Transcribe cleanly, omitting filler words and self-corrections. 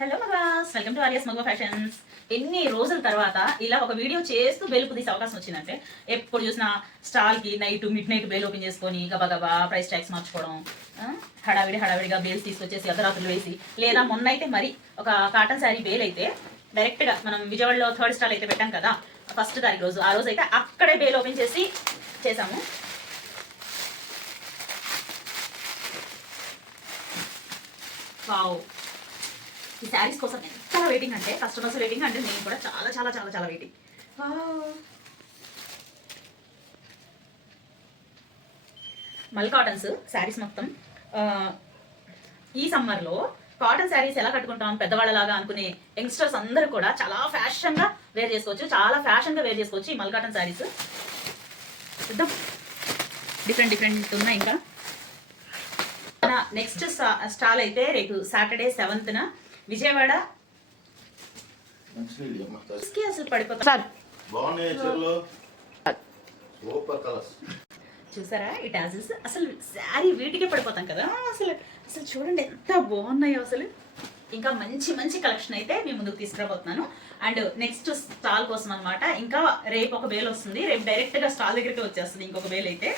Hello మగాస్, welcome to ఆర్యస్ మగ fashions. ఎన్ని రోజుల తర్వాత ఇలా ఒక వీడియో చేస్తూ బెల్ తీసే అవకాశం వచ్చిందంటే, ఎప్పుడు చూసినా స్టాల్కి మిడ్ నైట్ బెల్ ఓపెన్ చేసుకొని గబగబా ప్రైస్ ట్యాగ్స్ మార్చుకోవడం, హడావిడిగా బేల్స్ తీసుకొచ్చేసి అర్ధరాత్రులు వేసి, లేదా మొన్న అయితే మరి ఒక కాటన్ శారీ బేల్ అయితే డైరెక్ట్గా మనం విజయవాడలో 3rd స్టాల్ అయితే పెట్టాం కదా, ఫస్ట్ తారీఖు రోజు, ఆ రోజు అయితే అక్కడే బేల్ ఓపెన్ చేసి చేసాము. వావ్, ఈ శారీస్ కోసం ఎంత వెయిటింగ్ అంటే, కస్టమర్స్ వెయిటింగ్ అంటే నేను కూడా చాలా చాలా చాలా చాలా వెయిటింగ్. మల్ కాటన్స్ శారీస్ మొత్తం. ఈ సమ్మర్లో కాటన్ శారీస్ ఎలా కట్టుకుంటాం పెద్దవాళ్ళలాగా అనుకునే యంగ్స్టర్స్ అందరూ కూడా చాలా ఫ్యాషన్గా వేర్ చేసుకోవచ్చు, చాలా ఫ్యాషన్గా వేర్ చేసుకోవచ్చు ఈ మల్ కాటన్ శారీస్. చూద్దాం, డిఫరెంట్ ఉన్నాయి. ఇంకా నెక్స్ట్ స్టాల్ అయితే రేపు సాటర్డే 7th విజయవాడ. అసలు పడిపోతాం. చూసారా ఈ టాజిల్స్, అసలు శారీ వీటికే పడిపోతాం కదా. అసలు అసలు చూడండి ఎంత బాగున్నాయో అసలు. ఇంకా మంచి మంచి కలెక్షన్ అయితే మీ ముందుకు తీసుకురాబోతున్నాను. అండ్ నెక్స్ట్ స్టాల్ కోసం అనమాట. ఇంకా రేపు ఒక బేల్ వస్తుంది, రేపు డైరెక్ట్గా స్టాల్ దగ్గరికి వచ్చేస్తుంది ఇంకొక బేల్ అయితే.